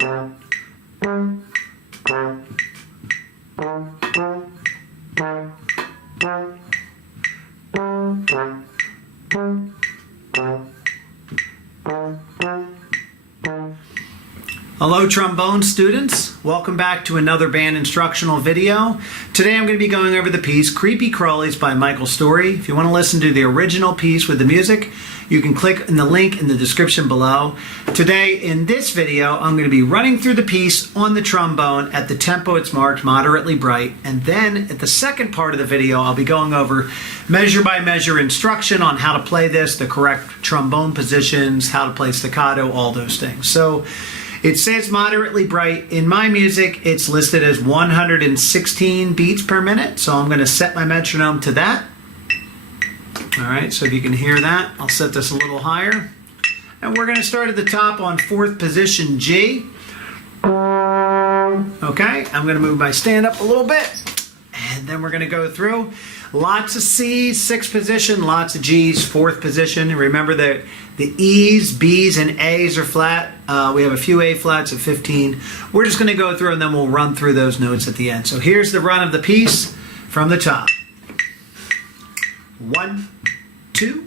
Hello trombone students, welcome back to another band instructional video. Today I'm going to be going over the piece Creepy Crawlies by Michael Story. If you want to listen to the original piece with the music, you can click in the link in the description below. Today in this video I'm going to be running through the piece on the trombone at the tempo it's marked moderately bright, and then at the second part of the video I'll be going over measure by measure instruction on how to play this, the correct trombone positions, how to play staccato, all those things. So it says moderately bright. In my music, it's listed as 116 beats per minute, so I'm going to set my metronome to that. All right, so if you can hear that, I'll set this a little higher. And we're going to start at the top on 4th position G. Okay, I'm going to move my stand up a little bit, and then we're going to go through. Lots of C's, 6th position, lots of G's, 4th position. Remember that the E's, B's, and A's are flat. We have a few A flats of 15. We're just going to go through and then we'll run through those notes at the end. So here's the run of the piece from the top. 1, 2.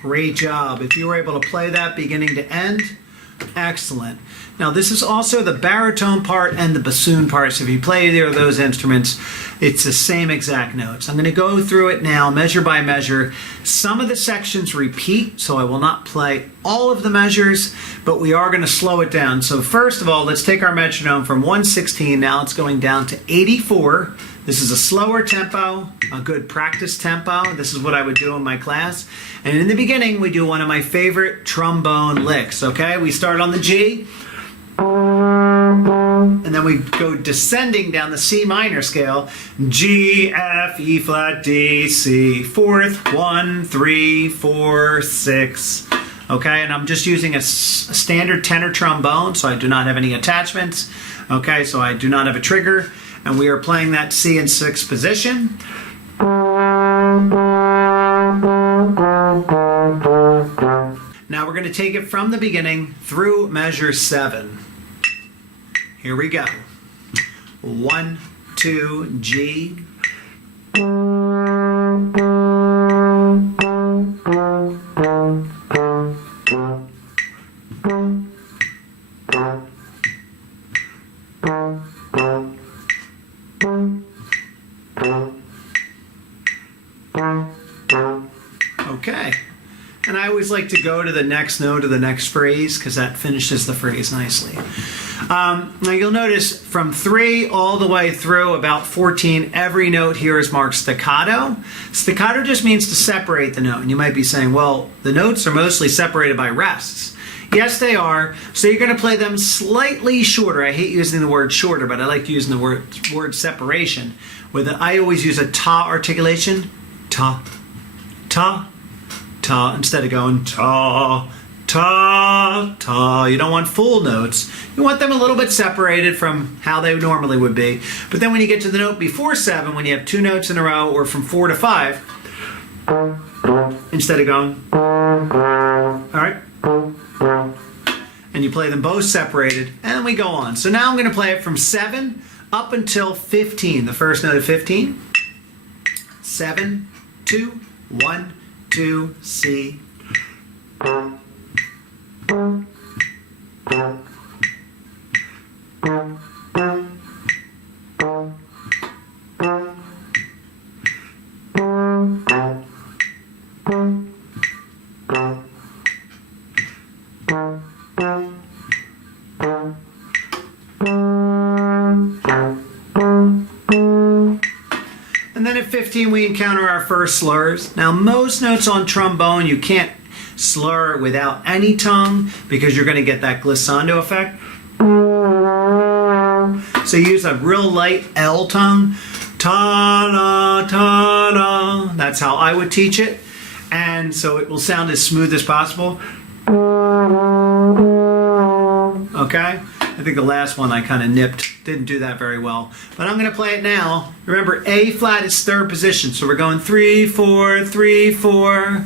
Great job. If you were able to play that beginning to end, excellent. Now this is also the baritone part and the bassoon part, so if you play either of those instruments, it's the same exact notes. I'm going to go through it now, measure by measure. Some of the sections repeat, so I will not play all of the measures, but we are going to slow it down. So first of all, let's take our metronome from 116, now it's going down to 84. This is a slower tempo, a good practice tempo. This is what I would do in my class. And in the beginning, we do one of my favorite trombone licks, okay? We start on the G, and then we go descending down the C minor scale. G, F, E flat, D, C, 4th, 1, 3, 4, 6. Okay, and I'm just using a standard tenor trombone, so I do not have any attachments. Okay, so I do not have a trigger. And we are playing that C in 6th position. Now we're going to take it from the beginning through measure 7. Here we go. 1, 2, G. Okay, and I always like to go to the next note of the next phrase because that finishes the phrase nicely. Now you'll notice from 3 all the way through about 14, every note here is marked staccato. Staccato just means to separate the note, and you might be saying, well, the notes are mostly separated by rests. Yes, they are. So you're going to play them slightly shorter. I hate using the word shorter, but I like using the word separation. I always use a ta articulation. Ta, ta, ta, instead of going ta, ta, ta. You don't want full notes. You want them a little bit separated from how they normally would be. But then when you get to the note before 7, when you have 2 notes in a row, or from 4 to 5, instead of going, all right, and you play them both separated, and then we go on. So now I'm going to play it from 7 up until 15, the first note of 15. 7, 2, 1, 2, C. And then at 15 we encounter our first slurs. Now most notes on trombone you can't slur without any tongue because you're going to get that glissando effect. So you use a real light L tongue. Ta-da, ta-da. That's how I would teach it. And so it will sound as smooth as possible. Okay? I think the last one I kind of nipped. Didn't do that very well. But I'm going to play it now. Remember, A flat is 3rd position. So we're going 3, 4, 3, 4.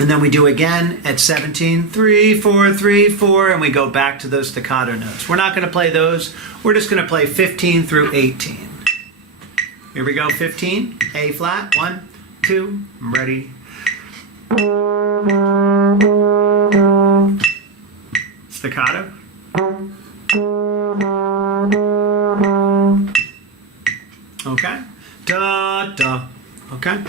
And then we do again at 17, 3, 4, 3, 4, and we go back to those staccato notes. We're not going to play those. We're just going to play 15 through 18. Here we go, 15, A flat, 1, 2, I'm ready. Staccato. Okay. Da, da. Okay.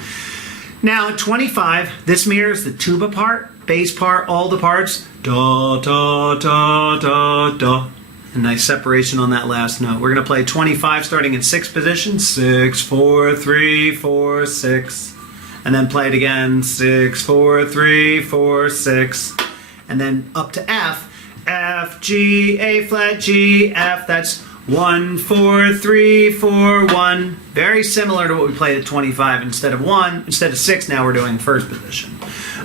Now, 25, this mirrors the tuba part, bass part, all the parts. Da, da, da, da, da. A nice separation on that last note. We're going to play 25 starting in 6th position. 6, 4, 3, 4, 6. And then play it again. 6, 4, 3, 4, 6. And then up to F. F, G, A flat, G, F. That's 1, 4, 3, 4, 1. Very similar to what we played at 25. Instead of 6, now we're doing 1st position.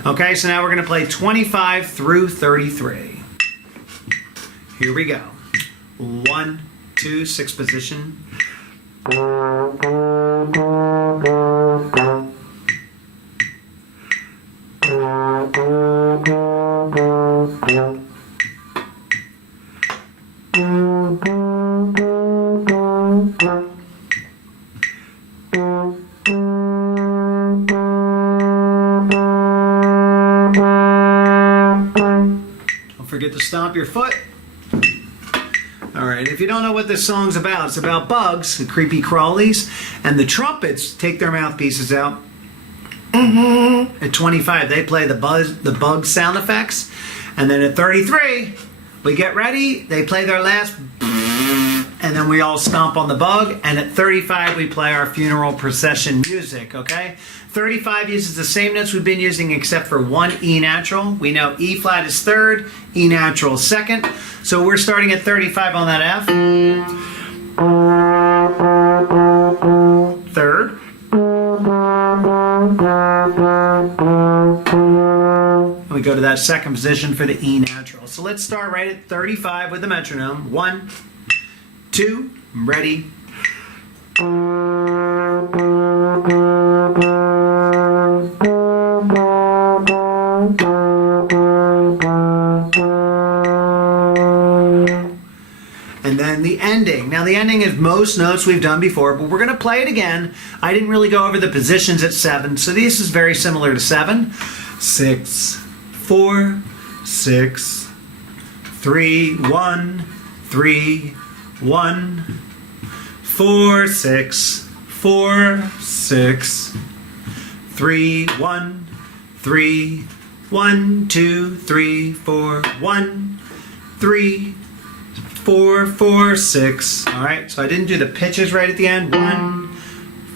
Okay, so now we're going to play 25 through 33. Here we go. 1, 2, 6th position. Don't forget to stomp your foot. Alright, if you don't know what this song's about, it's about bugs, the creepy crawlies, and the trumpets take their mouthpieces out. At 25, they play the bug sound effects. And then at 33, we get ready, they play their last, and then we all stomp on the bug. And at 35, we play our funeral procession music, okay? 35 uses the same notes we've been using except for one E natural. We know E flat is 3rd, E natural is 2nd. So we're starting at 35 on that F. 3rd. And we go to that 2nd position for the E natural. So let's start right at 35 with the metronome. 1, 2, ready. And then the ending. Now the ending is most notes we've done before, but we're going to play it again. I didn't really go over the positions at 7, so this is very similar to 7. 6, 4, 6, 3, 1, 3, 1, 4, 6, 4, 6, 3, 1, 3, 1, 2, 3, 4, 1, 3, 4, 4, 6. All right, so I didn't do the pitches right at the end. 1,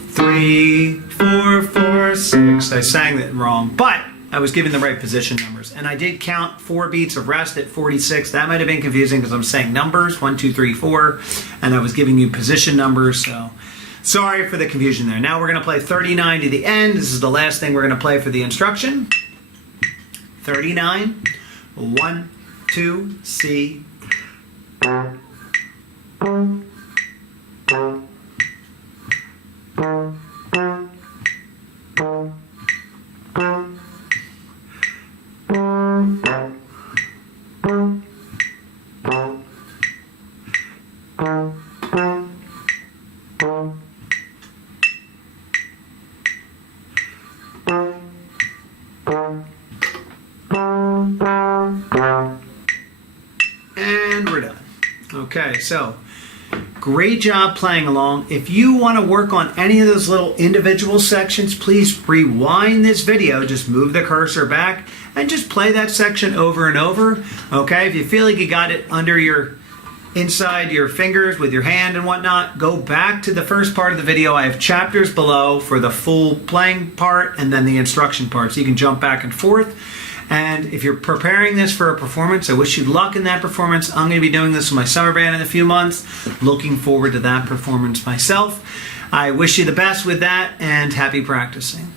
3, 4, 4, 6. I sang that wrong, but I was giving the right position numbers. And I did count 4 beats of rest at 46. That might have been confusing because I'm saying numbers, 1, 2, 3, 4, and I was giving you position numbers, so sorry for the confusion there. Now we're going to play 39 to the end. This is the last thing we're going to play for the instruction. 39, 1, 2, C. And we're done. Okay, so great job playing along. If you want to work on any of those little individual sections, please rewind this video. Just move the cursor back and just play that section over and over. Okay, if you feel like you got it under your inside your fingers with your hand and whatnot, go back to the first part of the video. I have chapters below for the full playing part and then the instruction part, so you can jump back and forth. And if you're preparing this for a performance, I wish you luck in that performance. I'm going to be doing this with my summer band in a few months. Looking forward to that performance myself. I wish you the best with that and happy practicing.